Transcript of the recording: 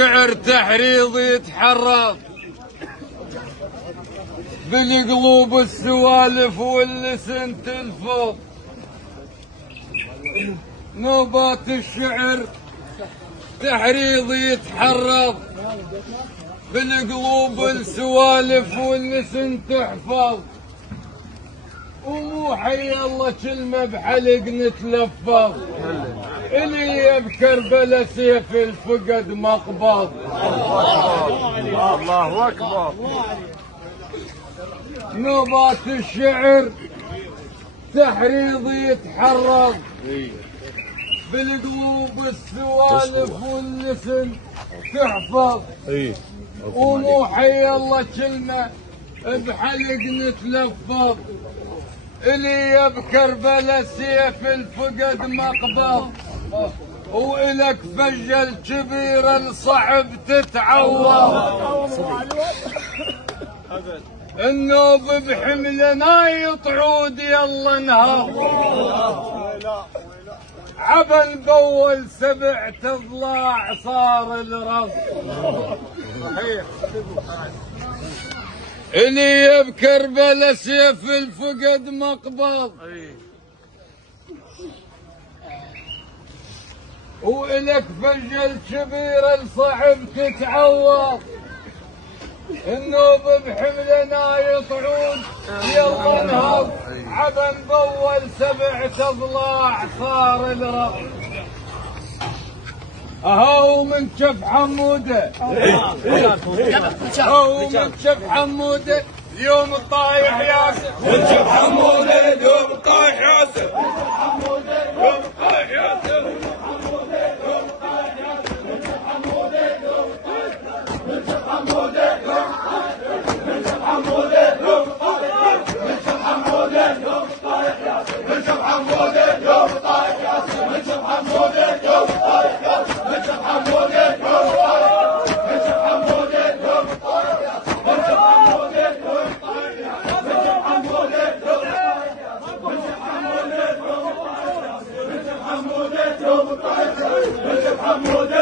شعر تحريض يتحرض بالقلوب السوالف واللسن تلفظ. نوبات الشعر تحريض يتحرض بالقلوب السوالف واللسن تحفظ. ومو حي الله كلمة بحلق نتلفظ. إلي بكربلة سيف الفقد مقبض. الله أكبر. نوبات الشعر تحريض يتحرض بالقلوب السوالف واللسن تحفظ. ومو حي الله كلمة بحلق نتلفظ. إلي بكربلة سيف الفقد مقبض. وإلك فجل كبير الصعب تتعوض. النوب بحملنا يطعود يلا نهض. عبن بول 7 اضلاع صار الرض. إلي بكربلة سيف الفقد مقبض. وإلك فجل كبير الصعب تتعوض. النوب بحملنا يطعود يلا نهض. عبن بول 7 اضلاع صار الرض. اهو من شف حموده اهو من شف حموده اليوم الطايح ياسر. من شف حموده اليوم الطايح ياسر. اليوم الطايح ياسر. حموده